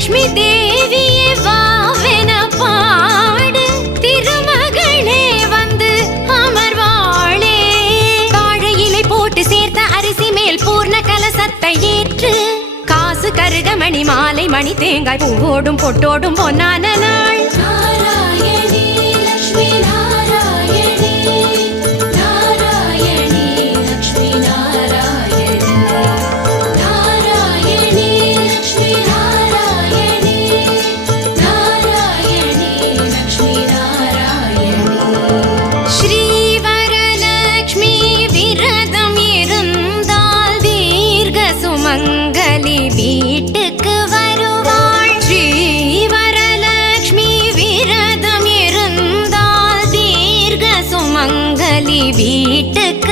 லக்ஷ்மி தேவியே வாவென பாடு. திருமகளே வந்து அமர்வாளே. வாழையிலை போட்டு சேர்த்த அரிசி மேல் பூர்ண கலசத்தை ஏற்று. காசு கருகமணி மாலை மணி தேங்காய் பூவோடும் பொட்டோடும் பொன்னான நாள் சொல்லி வீட்டுக்கு